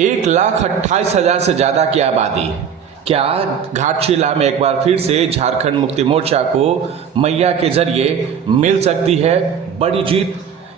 1,28,000 से ज़्यादा की आबादी। क्या घाटशिला में एक बार फिर से झारखंड मुक्ति मोर्चा को मैया के जरिए मिल सकती है बड़ी जीत?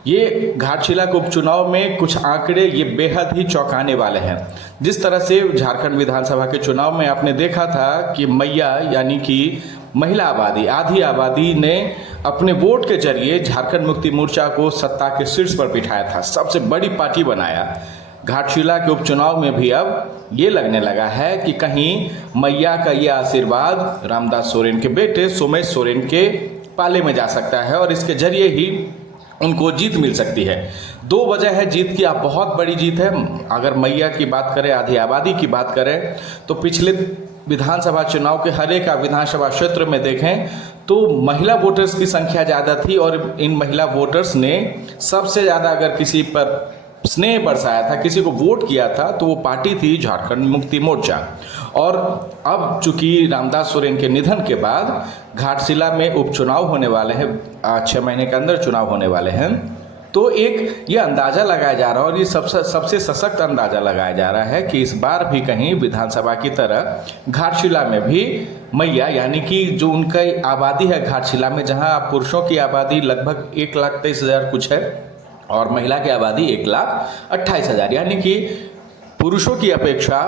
ये घाटशिला के उपचुनाव में कुछ आंकड़े ये बेहद ही चौंकाने वाले हैं। जिस तरह से झारखंड विधानसभा के चुनाव में आपने देखा था कि मैया यानी कि महिला आबादी, आधी आबादी ने अपने वोट के जरिए झारखंड मुक्ति मोर्चा को सत्ता के शीर्ष पर बिठाया था, सबसे बड़ी पार्टी बनाया। घाटशिला के उपचुनाव में भी अब ये लगने लगा है कि कहीं मैया का ये आशीर्वाद रामदास सोरेन के बेटे सोमेश सोरेन के पाले में जा सकता है और इसके जरिए ही उनको जीत मिल सकती है। दो वजह है जीत की, आप बहुत बड़ी जीत है। अगर मैया की बात करें, आधी आबादी की बात करें, तो पिछले विधानसभा चुनाव के हर एक विधानसभा क्षेत्र में देखें तो महिला वोटर्स की संख्या ज़्यादा थी और इन महिला वोटर्स ने सबसे ज़्यादा अगर किसी पर स्नेह बरसाया था, किसी को वोट किया था, तो वो पार्टी थी झारखंड मुक्ति मोर्चा। और अब चूंकि रामदास सोरेन के निधन के बाद घाटशिला में उपचुनाव होने वाले हैं, 6 महीने के अंदर चुनाव होने वाले हैं, तो एक ये अंदाज़ा लगाया जा रहा है और ये सबसे सशक्त अंदाज़ा लगाया जा रहा है कि इस बार भी कहीं विधानसभा की तरह घाटशिला में भी मैया यानी कि जो उनका आबादी है घाटशिला में, जहां पुरुषों की आबादी लगभग 1,23,000 कुछ है और महिला की आबादी 1,28,000, यानी कि पुरुषों की अपेक्षा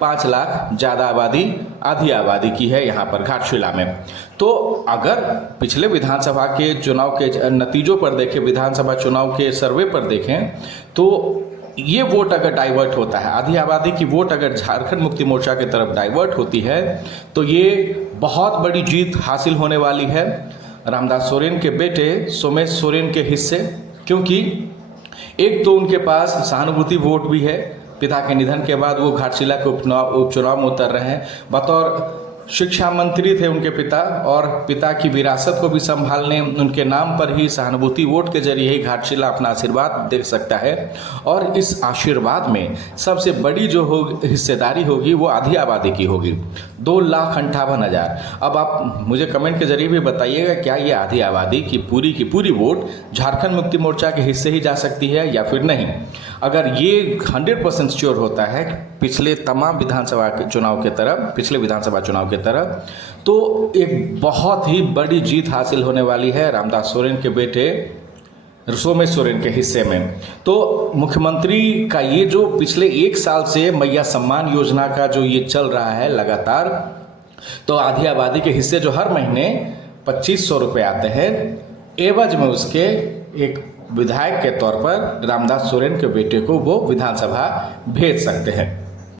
5 लाख ज़्यादा आबादी, आधी आबादी की है यहाँ पर घाटशिला में। तो अगर पिछले विधानसभा के चुनाव के नतीजों पर देखें, विधानसभा चुनाव के सर्वे पर देखें, तो ये वोट अगर डाइवर्ट होता है, आधी आबादी की वोट अगर झारखंड मुक्ति मोर्चा की तरफ डाइवर्ट होती है, तो ये बहुत बड़ी जीत हासिल होने वाली है रामदास सोरेन के बेटे सोमेश सोरेन के हिस्से। क्योंकि एक तो उनके पास सहानुभूति वोट भी है, पिता के निधन के बाद वो घाटशिला के उपचुनाव में उतर रहे हैं। बतौर शिक्षा मंत्री थे उनके पिता और पिता की विरासत को भी संभालने उनके नाम पर ही सहानुभूति वोट के जरिए ही घाटशिला अपना आशीर्वाद दे सकता है। और इस आशीर्वाद में सबसे बड़ी जो हिस्सेदारी होगी वो आधी आबादी की होगी, 2,58,000। अब आप मुझे कमेंट के जरिए भी बताइएगा, क्या ये आधी आबादी की पूरी वोट झारखंड मुक्ति मोर्चा के हिस्से ही जा सकती है या फिर नहीं? अगर ये 100% श्योर होता है पिछले तमाम विधानसभा के चुनाव के तरह, पिछले विधानसभा चुनाव के तरह, तो एक बहुत ही बड़ी जीत हासिल होने वाली है रामदास सोरेन के बेटे सोमेश सोरेन के हिस्से में। तो मुख्यमंत्री का ये जो पिछले 1 साल से मैया सम्मान योजना का जो ये चल रहा है लगातार, तो आधी आबादी के हिस्से जो हर महीने 2,500 रुपये आते हैं, एवज में उसके एक विधायक के तौर पर रामदास सोरेन के बेटे को वो विधानसभा भेज सकते हैं।